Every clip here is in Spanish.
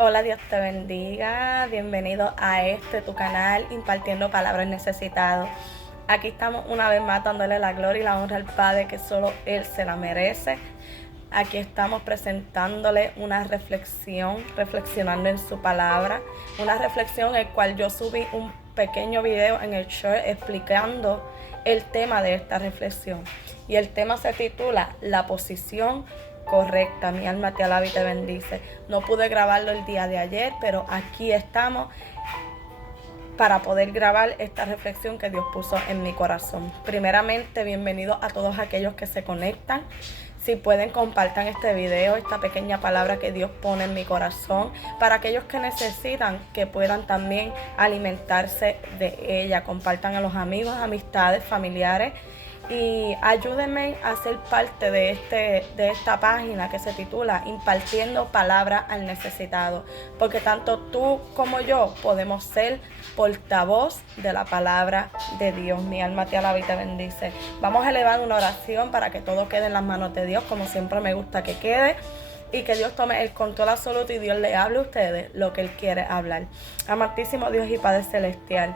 Hola, Dios te bendiga. Bienvenido a tu canal, impartiendo palabras necesitados. Aquí estamos una vez más dándole la gloria y la honra al Padre, que solo Él se la merece. Aquí estamos presentándole una reflexión, reflexionando en su palabra. Una reflexión en la cual yo subí un pequeño video en el short explicando el tema de esta reflexión. Y el tema se titula La posición correcta. Mi alma te alaba y te bendice. No pude grabarlo el día de ayer, pero aquí estamos para poder grabar esta reflexión que Dios puso en mi corazón. Primeramente, bienvenidos a todos aquellos que se conectan. Si pueden, compartan este video, esta pequeña palabra que Dios pone en mi corazón, para aquellos que necesitan que puedan también alimentarse de ella. Compartan a los amigos, amistades, familiares, y ayúdenme a ser parte de esta página que se titula Impartiendo Palabra al Necesitado, porque tanto tú como yo podemos ser portavoz de la palabra de Dios. Mi alma te alaba y te bendice. Vamos a elevar una oración para que todo quede en las manos de Dios, como siempre me gusta que quede, y que Dios tome el control absoluto y Dios le hable a ustedes lo que Él quiere hablar. Amantísimo Dios y Padre Celestial,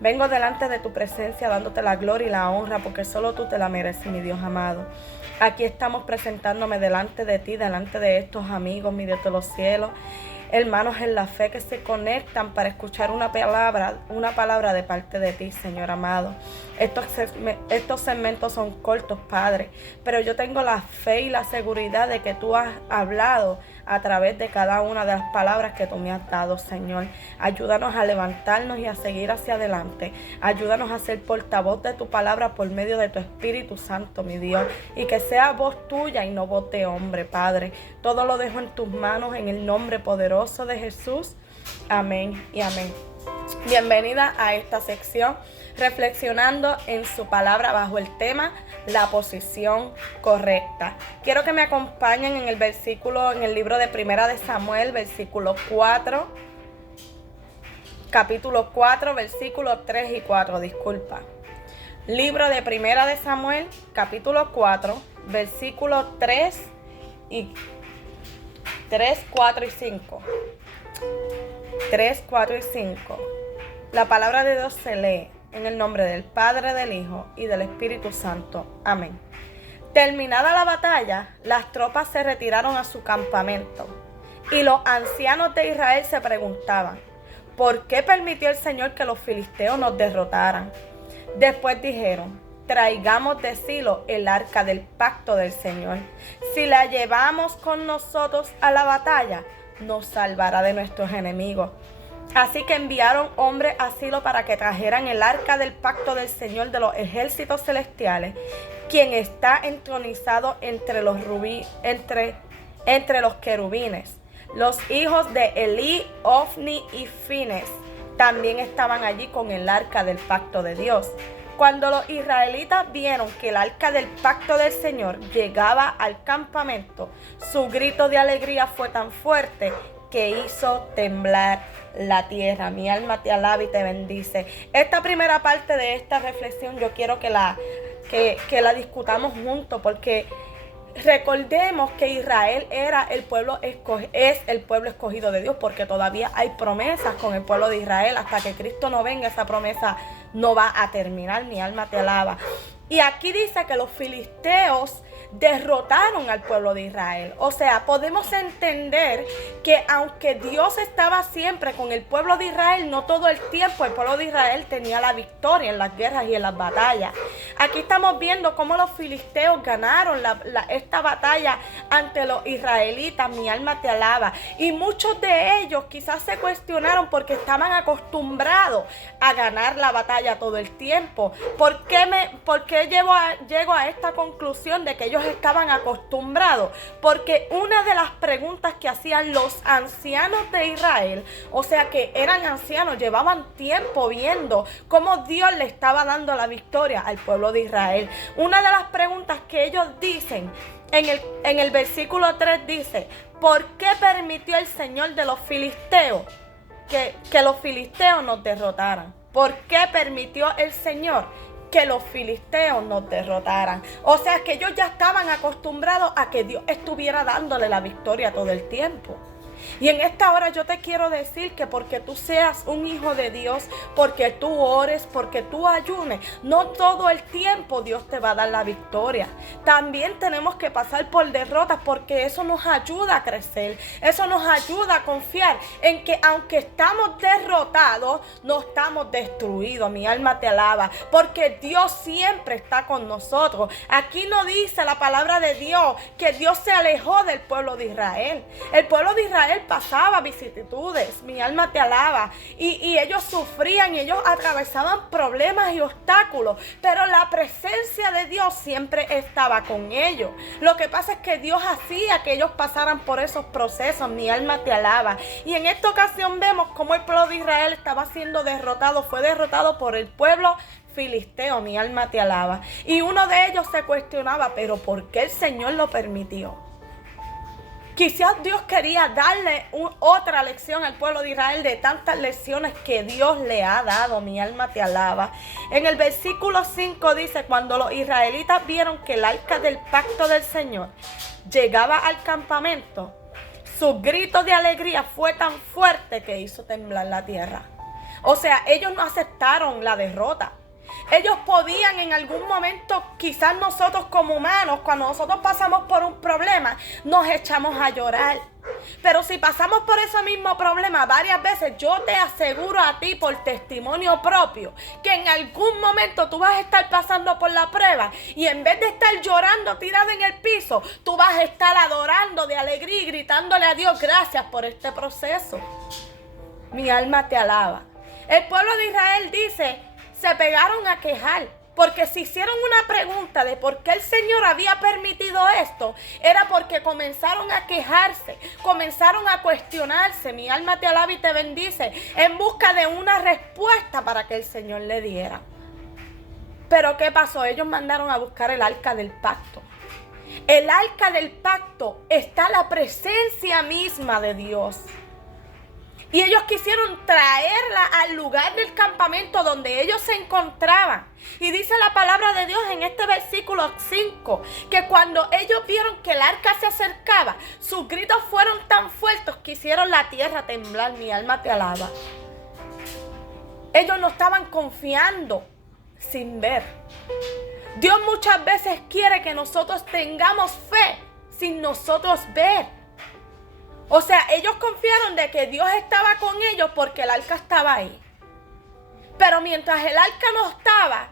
vengo delante de tu presencia dándote la gloria y la honra, porque solo tú te la mereces, mi Dios amado. Aquí estamos presentándome delante de ti, delante de estos amigos, mi Dios de los cielos, hermanos en la fe que se conectan para escuchar una palabra de parte de ti, Señor amado. Estos segmentos son cortos, Padre, pero yo tengo la fe y la seguridad de que tú has hablado a través de cada una de las palabras que tú me has dado, Señor. Ayúdanos a levantarnos y a seguir hacia adelante. Ayúdanos a ser portavoz de tu palabra por medio de tu Espíritu Santo, mi Dios, y que sea voz tuya y no voz de hombre, Padre. Todo lo dejo en tus manos en el nombre poderoso de Jesús. Amén y amén. Bienvenida a esta sección, reflexionando en su palabra bajo el tema La posición correcta. Quiero que me acompañen en en el libro de Primera de Samuel, capítulo 4, versículos 3 y 4, disculpa. Libro de Primera de Samuel, capítulo 4, versículos 3, 4 y 5. 3, 4 y 5. La palabra de Dios se lee en el nombre del Padre, del Hijo y del Espíritu Santo. Amén. Terminada la batalla, las tropas se retiraron a su campamento, y los ancianos de Israel se preguntaban: ¿por qué permitió el Señor que los filisteos nos derrotaran? Después dijeron: traigamos de Silo el arca del pacto del Señor. Si la llevamos con nosotros a la batalla, nos salvará de nuestros enemigos. Así que enviaron hombres a Silo para que trajeran el arca del pacto del Señor de los ejércitos celestiales, quien está entronizado entre los querubines. Los hijos de Elí, Ofni y Fines también estaban allí con el arca del pacto de Dios. Cuando los israelitas vieron que el arca del pacto del Señor llegaba al campamento, su grito de alegría fue tan fuerte que hizo temblar la tierra. Mi alma te alaba y te bendice. Esta primera parte de esta reflexión yo quiero que la discutamos juntos, porque recordemos que Israel es el pueblo escogido de Dios, porque todavía hay promesas con el pueblo de Israel. Hasta que Cristo no venga, esa promesa no va a terminar. Mi alma te alaba. Y aquí dice que los filisteos derrotaron al pueblo de Israel. O sea, podemos entender que aunque Dios estaba siempre con el pueblo de Israel, no todo el tiempo el pueblo de Israel tenía la victoria en las guerras y en las batallas. Aquí estamos viendo cómo los filisteos ganaron esta batalla ante los israelitas. Mi alma te alaba. Y muchos de ellos quizás se cuestionaron porque estaban acostumbrados a ganar la batalla todo el tiempo. ¿Por qué llego a esta conclusión de que ellos estaban acostumbrados? Porque una de las preguntas que hacían los ancianos de Israel, o sea que eran ancianos, llevaban tiempo viendo cómo Dios le estaba dando la victoria al pueblo de Israel. Una de las preguntas que ellos dicen en el versículo 3 dice: ¿por qué permitió el Señor de los filisteos que los filisteos nos derrotaran? ¿Por qué permitió el Señor que los filisteos nos derrotaran? O sea que ellos ya estaban acostumbrados a que Dios estuviera dándole la victoria todo el tiempo. Y en esta hora yo te quiero decir que porque tú seas un hijo de Dios, porque tú ores, porque tú ayunes, no todo el tiempo Dios te va a dar la victoria. También tenemos que pasar por derrotas porque eso nos ayuda a crecer. Eso nos ayuda a confiar en que aunque estamos derrotados, no estamos destruidos. Mi alma te alaba, porque Dios siempre está con nosotros. Aquí no dice la palabra de Dios que Dios se alejó del pueblo de Israel. El pueblo de Israel pasaba vicisitudes, mi alma te alaba, y ellos sufrían y ellos atravesaban problemas y obstáculos, pero la presencia de Dios siempre estaba con ellos. Lo que pasa es que Dios hacía que ellos pasaran por esos procesos, mi alma te alaba. Y en esta ocasión vemos cómo el pueblo de Israel estaba siendo derrotado, fue derrotado por el pueblo filisteo, mi alma te alaba. Y uno de ellos se cuestionaba, pero ¿por qué el Señor lo permitió? Quizás Dios quería darle otra lección al pueblo de Israel de tantas lecciones que Dios le ha dado. Mi alma te alaba. En el versículo 5 dice, cuando los israelitas vieron que el arca del pacto del Señor llegaba al campamento, su grito de alegría fue tan fuerte que hizo temblar la tierra. O sea, ellos no aceptaron la derrota. Ellos podían en algún momento, quizás nosotros como humanos, cuando nosotros pasamos por un problema, nos echamos a llorar. Pero si pasamos por ese mismo problema varias veces, yo te aseguro a ti por testimonio propio, que en algún momento tú vas a estar pasando por la prueba y en vez de estar llorando tirado en el piso, tú vas a estar adorando de alegría y gritándole a Dios gracias por este proceso. Mi alma te alaba. El pueblo de Israel dice, se pegaron a quejar, porque si hicieron una pregunta de por qué el Señor había permitido esto, era porque comenzaron a quejarse, comenzaron a cuestionarse, mi alma te alaba y te bendice, en busca de una respuesta para que el Señor le diera. Pero ¿qué pasó? Ellos mandaron a buscar el arca del pacto. El arca del pacto está la presencia misma de Dios. Y ellos quisieron traerla al lugar del campamento donde ellos se encontraban. Y dice la palabra de Dios en este versículo 5, que cuando ellos vieron que el arca se acercaba, sus gritos fueron tan fuertes que hicieron la tierra temblar. Mi alma te alaba. Ellos no estaban confiando sin ver. Dios muchas veces quiere que nosotros tengamos fe sin nosotros ver. O sea, ellos confiaron de que Dios estaba con ellos porque el arca estaba ahí. Pero mientras el arca no estaba,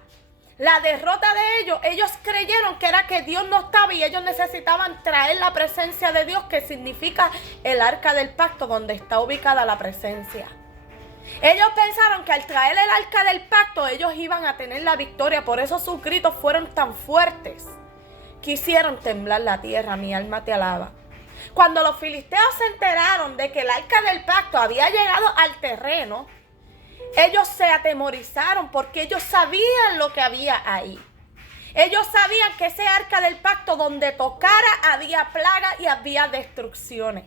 la derrota de ellos creyeron que era que Dios no estaba y ellos necesitaban traer la presencia de Dios, que significa el arca del pacto, donde está ubicada la presencia. Ellos pensaron que al traer el arca del pacto ellos iban a tener la victoria, por eso sus gritos fueron tan fuertes que hicieron temblar la tierra. Mi alma te alaba. Cuando los filisteos se enteraron de que el arca del pacto había llegado al terreno, ellos se atemorizaron porque ellos sabían lo que había ahí. Ellos sabían que ese arca del pacto, donde tocara, había plagas y había destrucciones.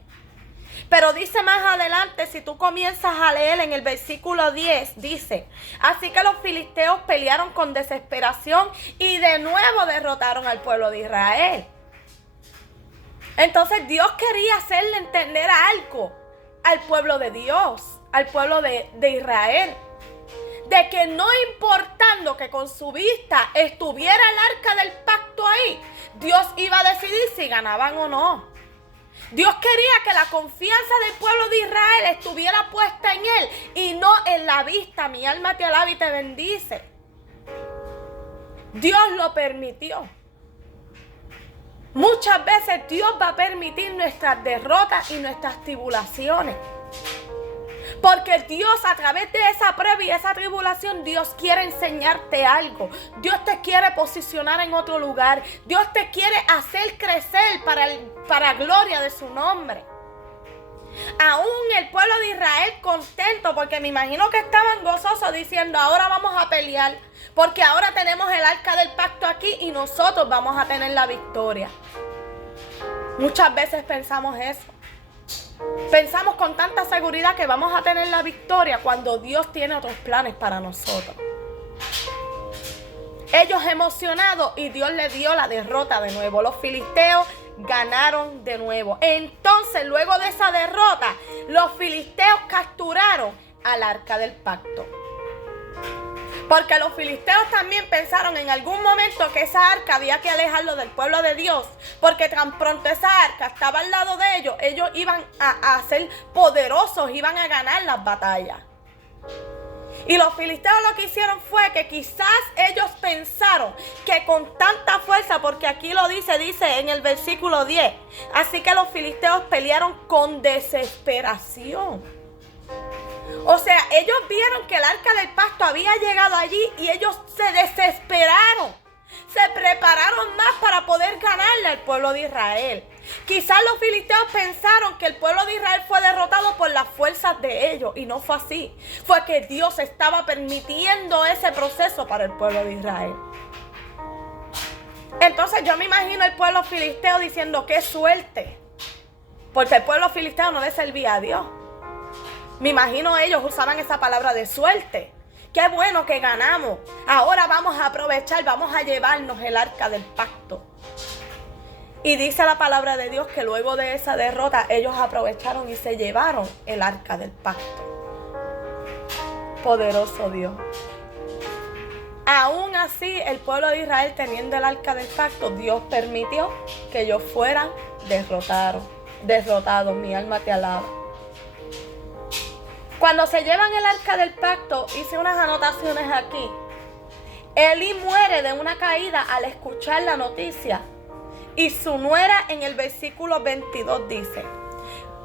Pero dice más adelante, si tú comienzas a leer en el versículo 10, dice, así que los filisteos pelearon con desesperación y de nuevo derrotaron al pueblo de Israel. Entonces Dios quería hacerle entender algo al pueblo de Dios, al pueblo de Israel, de que no importando que con su vista estuviera el arca del pacto ahí, Dios iba a decidir si ganaban o no. Dios quería que la confianza del pueblo de Israel estuviera puesta en Él y no en la vista. Mi alma te alaba y te bendice. Dios lo permitió. Muchas veces Dios va a permitir nuestras derrotas y nuestras tribulaciones. Porque Dios, a través de esa prueba y esa tribulación, Dios quiere enseñarte algo. Dios te quiere posicionar en otro lugar. Dios te quiere hacer crecer para gloria de su nombre. Aún el pueblo de Israel contento, porque me imagino que estaban gozosos diciendo, ahora vamos a pelear, porque ahora tenemos el arca del pacto aquí y nosotros vamos a tener la victoria. Muchas veces pensamos eso. Pensamos con tanta seguridad que vamos a tener la victoria cuando Dios tiene otros planes para nosotros. Ellos emocionados y Dios les dio la derrota de nuevo. Los filisteos ganaron de nuevo. Entonces, luego de esa derrota, los filisteos capturaron al arca del pacto. Porque los filisteos también pensaron en algún momento que esa arca había que alejarlo del pueblo de Dios. Porque tan pronto esa arca estaba al lado de ellos iban a ser poderosos, iban a ganar las batallas. Y los filisteos lo que hicieron fue que quizás ellos pensaron que con tanta fuerza, porque aquí lo dice en el versículo 10, así que los filisteos pelearon con desesperación. O sea, ellos vieron que el arca del pacto había llegado allí y ellos se desesperaron. Se prepararon más para poder ganarle al pueblo de Israel. Quizás los filisteos pensaron que el pueblo de Israel fue derrotado por las fuerzas de ellos y no fue así. Fue que Dios estaba permitiendo ese proceso para el pueblo de Israel. Entonces yo me imagino el pueblo filisteo diciendo qué suerte. Porque el pueblo filisteo no le servía a Dios. Me imagino ellos usaban esa palabra de suerte. Qué bueno que ganamos. Ahora vamos a aprovechar, vamos a llevarnos el arca del pacto. Y dice la palabra de Dios que luego de esa derrota ellos aprovecharon y se llevaron el arca del pacto. Poderoso Dios. Aún así, el pueblo de Israel teniendo el arca del pacto, Dios permitió que ellos fueran derrotados. Mi alma te alaba. Cuando se llevan el arca del pacto, hice unas anotaciones aquí. Elí muere de una caída al escuchar la noticia. Y su nuera en el versículo 22 dice,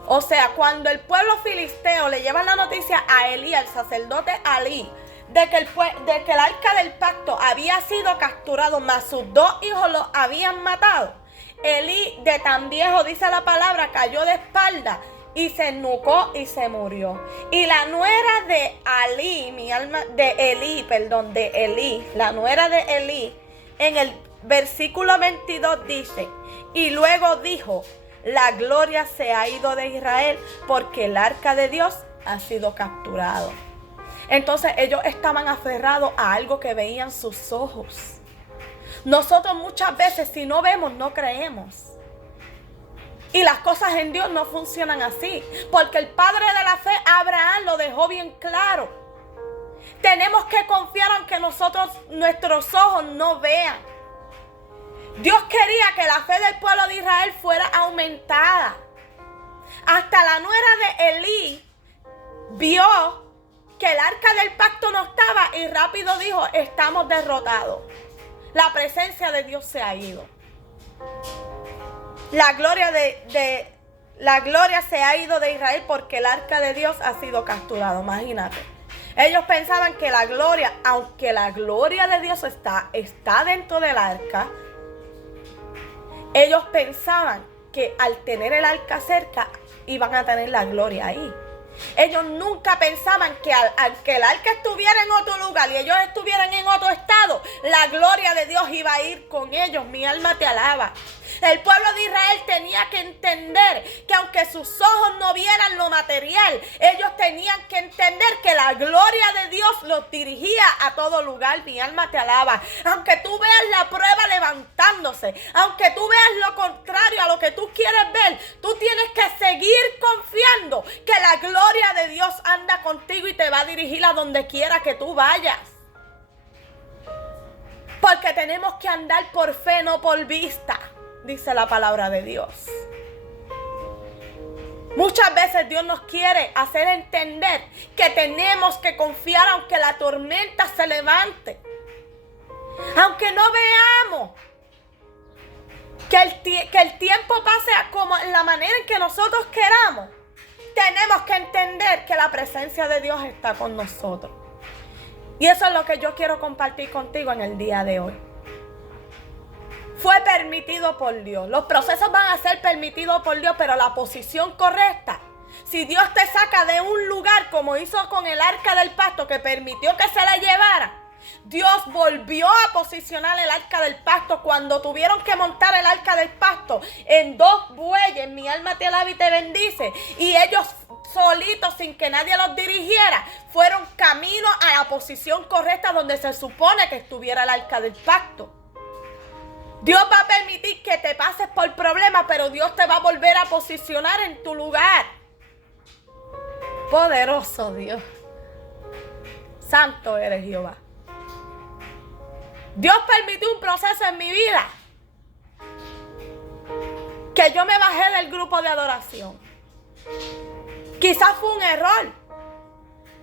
o sea, cuando el pueblo filisteo le lleva la noticia a Elí, al sacerdote Elí, de que el arca del pacto había sido capturado, mas sus 2 hijos los habían matado, Elí, de tan viejo, dice la palabra, cayó de espalda y se ennucó y se murió. Y la nuera de Elí, la nuera de Elí, en el versículo 22 dice, y luego dijo, la gloria se ha ido de Israel porque el arca de Dios ha sido capturado. Entonces ellos estaban aferrados a algo que veían sus ojos. Nosotros muchas veces si no vemos no creemos. Y las cosas en Dios no funcionan así, porque el padre de la fe, Abraham, lo dejó bien claro. Tenemos que confiar aunque nuestros ojos no vean. Dios quería que la fe del pueblo de Israel fuera aumentada. Hasta la nuera de Elí vio que el arca del pacto no estaba y rápido dijo, estamos derrotados. La presencia de Dios se ha ido. La gloria se ha ido de Israel porque el arca de Dios ha sido capturado. Imagínate. Ellos pensaban que la gloria, aunque la gloria de Dios está dentro del arca, ellos pensaban que al tener el arca cerca iban a tener la gloria ahí. Ellos nunca pensaban que aunque el arca estuviera en otro lugar y ellos estuvieran en otro estado, la gloria de Dios iba a ir con ellos. Mi alma te alaba. El pueblo de Israel tenía que entender que aunque sus ojos no vieran lo material, ellos tenían que entender que la gloria de Dios los dirigía a todo lugar. Mi alma te alaba. Aunque tú veas la prueba levantándose, aunque tú veas lo contrario a lo que tú quieres ver, tú tienes que seguir confiando que la gloria de Dios anda contigo y te va a dirigir a donde quiera que tú vayas. Porque tenemos que andar por fe, no por vista, dice la palabra de Dios. Muchas veces Dios nos quiere hacer entender que tenemos que confiar aunque la tormenta se levante. Aunque no veamos que el tiempo pase como en la manera en que nosotros queramos. Tenemos que entender que la presencia de Dios está con nosotros. Y eso es lo que yo quiero compartir contigo en el día de hoy. Fue permitido por Dios. Los procesos van a ser permitidos por Dios, pero la posición correcta. Si Dios te saca de un lugar como hizo con el arca del pacto que permitió que se la llevara, Dios volvió a posicionar el arca del pacto cuando tuvieron que montar el arca del pacto en 2 bueyes. Mi alma te alaba y te bendice. Y ellos solitos, sin que nadie los dirigiera, fueron camino a la posición correcta donde se supone que estuviera el arca del pacto. Dios va a permitir que te pases por problemas, pero Dios te va a volver a posicionar en tu lugar. Poderoso Dios. Santo eres Jehová. Dios permitió un proceso en mi vida que yo me bajé del grupo de adoración. Quizás fue un error,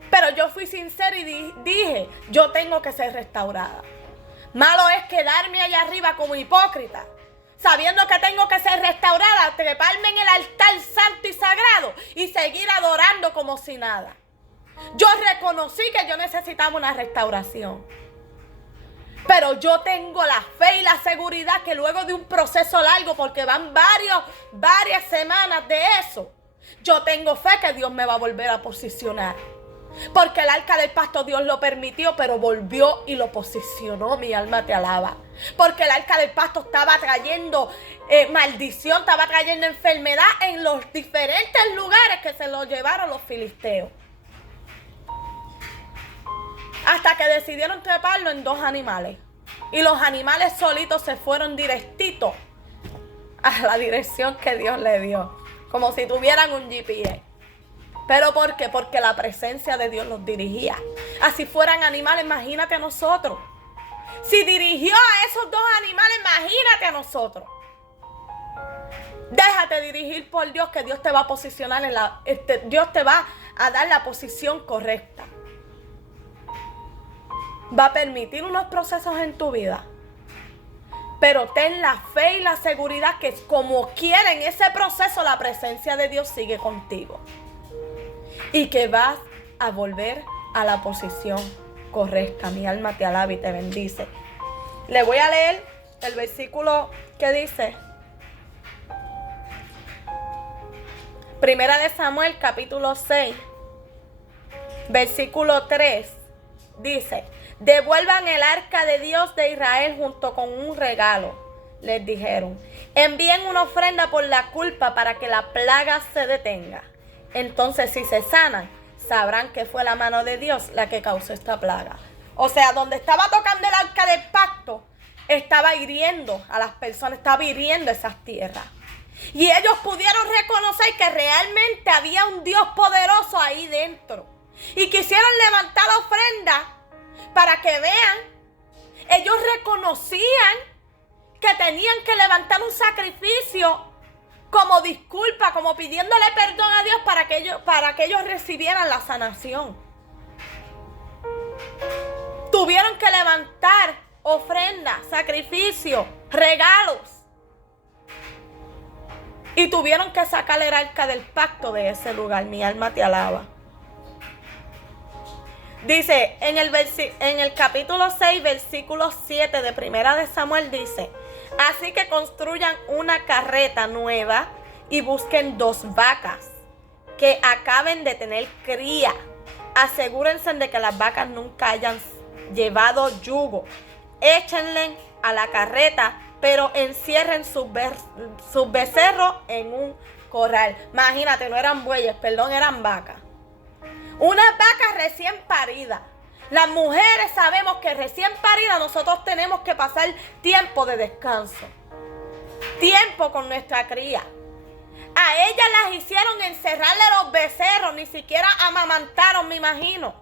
pero yo fui sincera y dije, yo tengo que ser restaurada. Malo es quedarme allá arriba como hipócrita, sabiendo que tengo que ser restaurada, treparme en el altar santo y sagrado y seguir adorando como si nada. Yo reconocí que yo necesitaba una restauración. Pero yo tengo la fe y la seguridad que luego de un proceso largo, porque van varias semanas de eso, yo tengo fe que Dios me va a volver a posicionar. Porque el arca del pacto Dios lo permitió, pero volvió y lo posicionó. Mi alma te alaba. Porque el arca del pacto estaba trayendo maldición, estaba trayendo enfermedad en los diferentes lugares que se lo llevaron los filisteos. Hasta que decidieron treparlo en 2 animales. Y los animales solitos se fueron directitos a la dirección que Dios le dio. Como si tuvieran un GPS. ¿Pero por qué? Porque la presencia de Dios los dirigía. Así fueran animales, imagínate a nosotros. Si dirigió a esos 2 animales, imagínate a nosotros. Déjate dirigir por Dios, que Dios te va a posicionar Dios te va a dar la posición correcta. Va a permitir unos procesos en tu vida, pero ten la fe y la seguridad que como quiera en ese proceso la presencia de Dios sigue contigo y que vas a volver a la posición correcta. Mi alma te alaba y te bendice. Le voy a leer el versículo que dice Primera de Samuel capítulo 6 versículo 3. Dice: devuelvan el arca de Dios de Israel junto con un regalo. Les dijeron: envíen una ofrenda por la culpa para que la plaga se detenga. Entonces, si se sanan, sabrán que fue la mano de Dios la que causó esta plaga. O sea, donde estaba tocando el arca del pacto, estaba hiriendo a las personas, estaba hiriendo esas tierras. Y ellos pudieron reconocer que realmente había un Dios poderoso ahí dentro. Y quisieron levantar la ofrenda para que vean. Ellos reconocían que tenían que levantar un sacrificio como disculpa, como pidiéndole perdón a Dios para que ellos recibieran la sanación. Tuvieron que levantar ofrendas, sacrificios, regalos. Y tuvieron que sacar el arca del pacto de ese lugar. Mi alma te alaba. Dice, en el capítulo 6, versículo 7 de Primera de Samuel dice: así que construyan una carreta nueva y busquen 2 vacas que acaben de tener cría. Asegúrense de que las vacas nunca hayan llevado yugo. Échenle a la carreta, pero encierren sus becerros en un corral. Imagínate, no eran bueyes, eran vacas. Unas vacas recién paridas. Las mujeres sabemos que recién paridas nosotros tenemos que pasar tiempo de descanso. Tiempo con nuestra cría. A ellas las hicieron encerrarle los becerros, ni siquiera amamantaron, me imagino.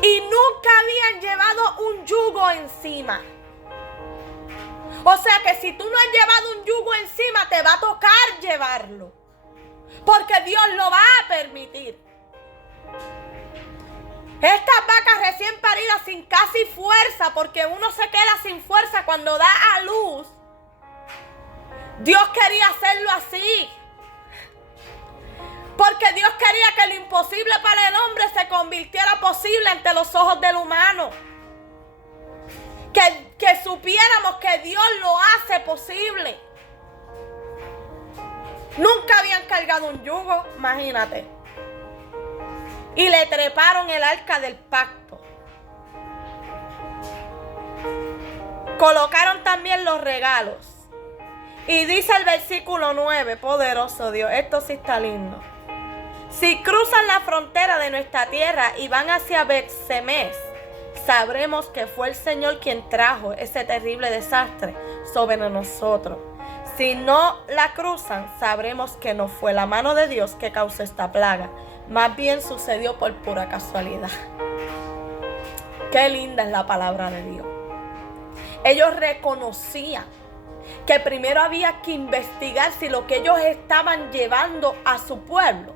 Y nunca habían llevado un yugo encima. O sea que si tú no has llevado un yugo encima, te va a tocar llevarlo. Porque Dios lo va a permitir. Estas vacas recién paridas sin casi fuerza, porque uno se queda sin fuerza cuando da a luz. Dios quería hacerlo así. Porque Dios quería que lo imposible para el hombre se convirtiera posible ante los ojos del humano. Que supiéramos que Dios lo hace posible. Nunca habían cargado un yugo, imagínate. Y le treparon el arca del pacto. Colocaron también los regalos. Y dice el versículo 9, poderoso Dios, esto sí está lindo. Si cruzan la frontera de nuestra tierra y van hacia Bet-Semes, sabremos que fue el Señor quien trajo ese terrible desastre sobre nosotros. Si no la cruzan, sabremos que no fue la mano de Dios que causó esta plaga. Más bien sucedió por pura casualidad. Qué linda es la palabra de Dios. Ellos reconocían que primero había que investigar si lo que ellos estaban llevando a su pueblo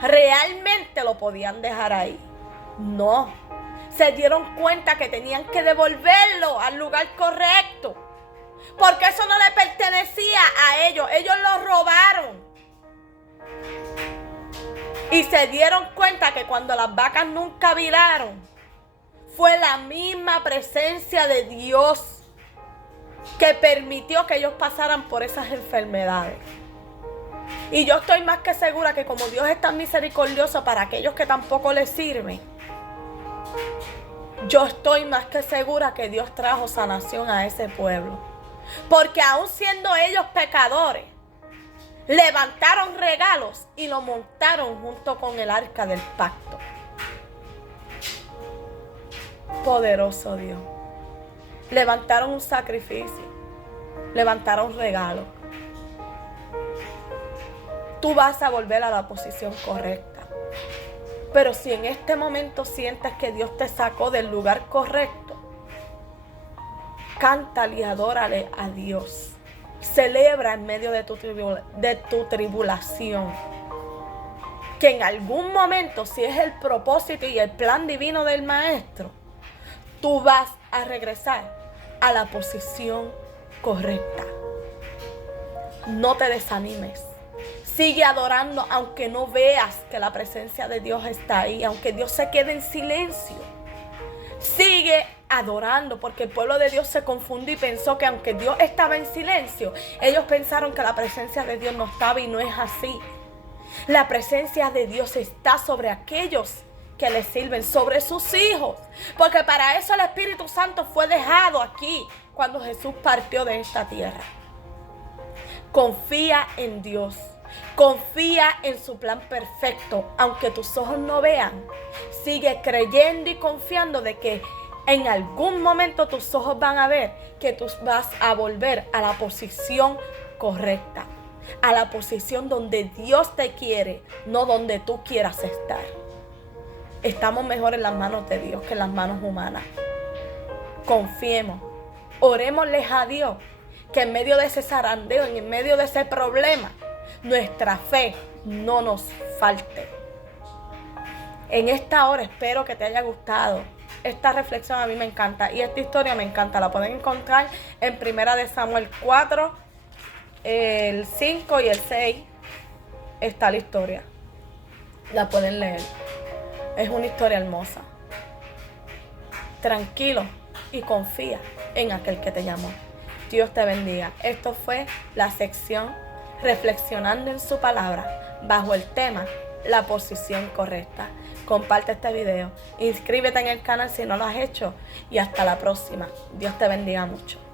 realmente lo podían dejar ahí. No, se dieron cuenta que tenían que devolverlo al lugar correcto, porque eso no le pertenecía a ellos lo robaron. Y se dieron cuenta que cuando las vacas nunca viraron, fue la misma presencia de Dios que permitió que ellos pasaran por esas enfermedades. Y yo estoy más que segura que como Dios es tan misericordioso para aquellos que tampoco le sirven, yo estoy más que segura que Dios trajo sanación a ese pueblo. Porque aún siendo ellos pecadores, levantaron regalos y lo montaron junto con el arca del pacto. Poderoso Dios. Levantaron un sacrificio, levantaron regalos. Tú vas a volver a la posición correcta. Pero si en este momento sientes que Dios te sacó del lugar correcto, cántale y adórale a Dios. Celebra en medio de tu tribulación. Que en algún momento, si es el propósito y el plan divino del Maestro, tú vas a regresar a la posición correcta. No te desanimes. Sigue adorando aunque no veas que la presencia de Dios está ahí, aunque Dios se quede en silencio. Sigue adorando, porque el pueblo de Dios se confundió y pensó que aunque Dios estaba en silencio, ellos pensaron que la presencia de Dios no estaba, y no es así. La presencia de Dios está sobre aquellos que le sirven, sobre sus hijos, porque para eso el Espíritu Santo fue dejado aquí cuando Jesús partió de esta tierra. Confía en Dios. Confía en su plan perfecto, aunque tus ojos no vean. Sigue creyendo y confiando de que en algún momento tus ojos van a ver que tú vas a volver a la posición correcta, a la posición donde Dios te quiere, no donde tú quieras estar. Estamos mejor en las manos de Dios que en las manos humanas. Confiemos, orémosles a Dios, que en medio de ese zarandeo, en medio de ese problema, nuestra fe no nos falte. En esta hora espero que te haya gustado. Esta reflexión a mí me encanta y esta historia me encanta. La pueden encontrar en 1 de Samuel 4, el 5 y el 6. Está la historia. La pueden leer. Es una historia hermosa. Tranquilo y confía en aquel que te llamó. Dios te bendiga. Esto fue la sección Reflexionando en su palabra, bajo el tema La posición correcta. Comparte este video, inscríbete en el canal si no lo has hecho y hasta la próxima. Dios te bendiga mucho.